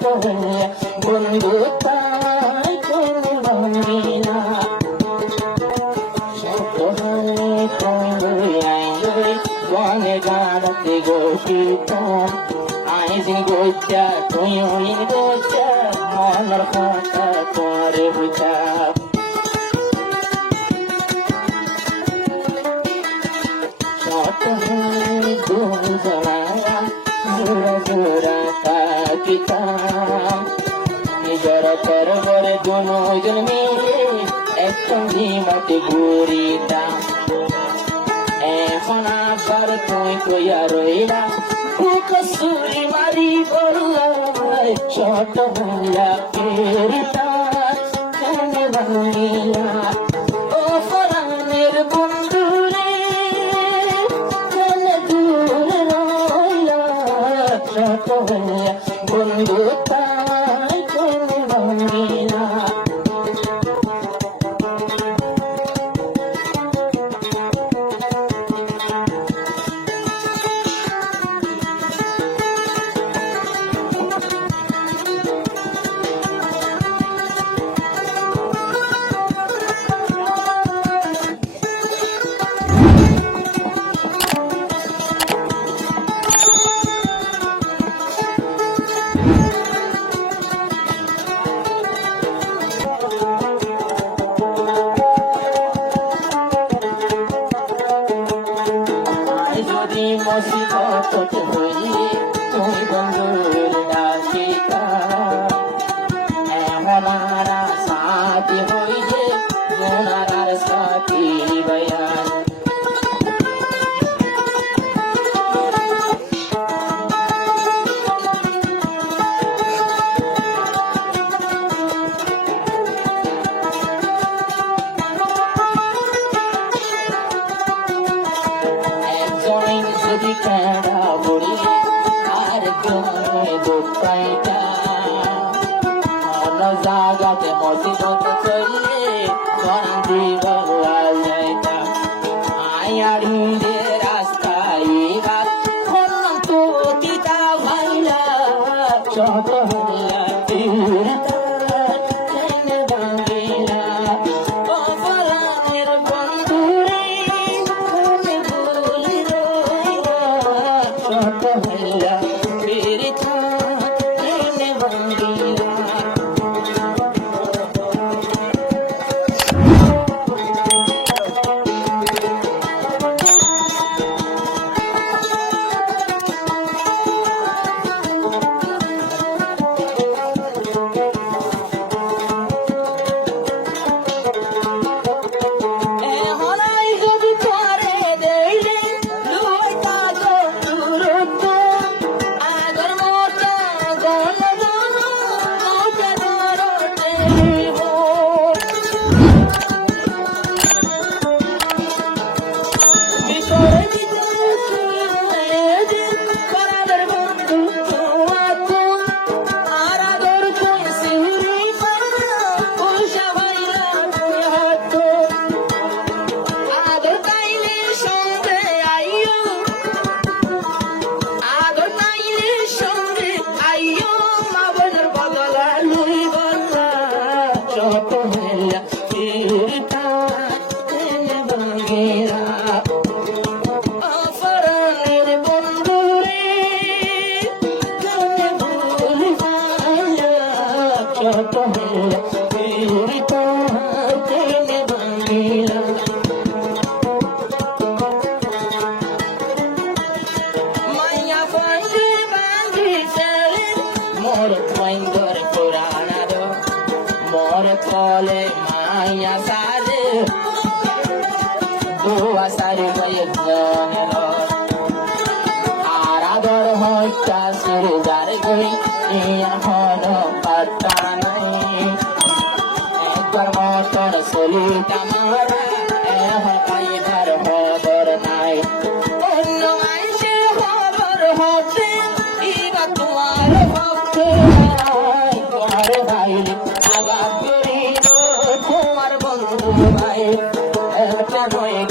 বন্ধু তাই কোনো ভাঙি না বনে গাড়তে গোপিতা আইসিন গোচা তুই হইন গোচা মনের কথা করে বুঝা শত দুই জমায়া জোড়া জোড়া কাকিতা নিজের পরবরে দুজন মিলে একসঙ্গে মাটি ঘুরিতাম এখন আবার তুই কইয়া রইলা কসুরি মারি বললাই ছোট হইয়া ফেরিতা কেনে ভাঙিয়া ও ফরানের বন্ধুরে কেনে দূরে রইলা ছোট হইয়া বন্ধু তাই কেনে ভাঙিয়া মসিবত হইলে তুমি বন্ধুর ডাকিতা এমনারা সাথী হইলে গুণারার সাথী বয়ান যদি কেডা বড়িলে আর তুমি দুঃখাইটা অন্য জায়গাতে মসজিদত চললে বন্দি ভগবান যাইতা আয়ারিন্দে রাস্তায় বাদ তো কিতা ভাইলা ছোট হইয়া তীরতা কেনে ভাঙিলা ও ফলানের বন্ধুরে কেনে ভুলি ছোট হইয়া ফিরিতা কেনে ভাঙিলা Kole maya sare, dua sare bayar jangelo. Arador hoita suri dar goi, iya hono patanai. Ekbar motor suli kamara, hai dar hodor nai. Onno aise hodor hote, iba tumar hote nai. Tumar baili agak. Bye.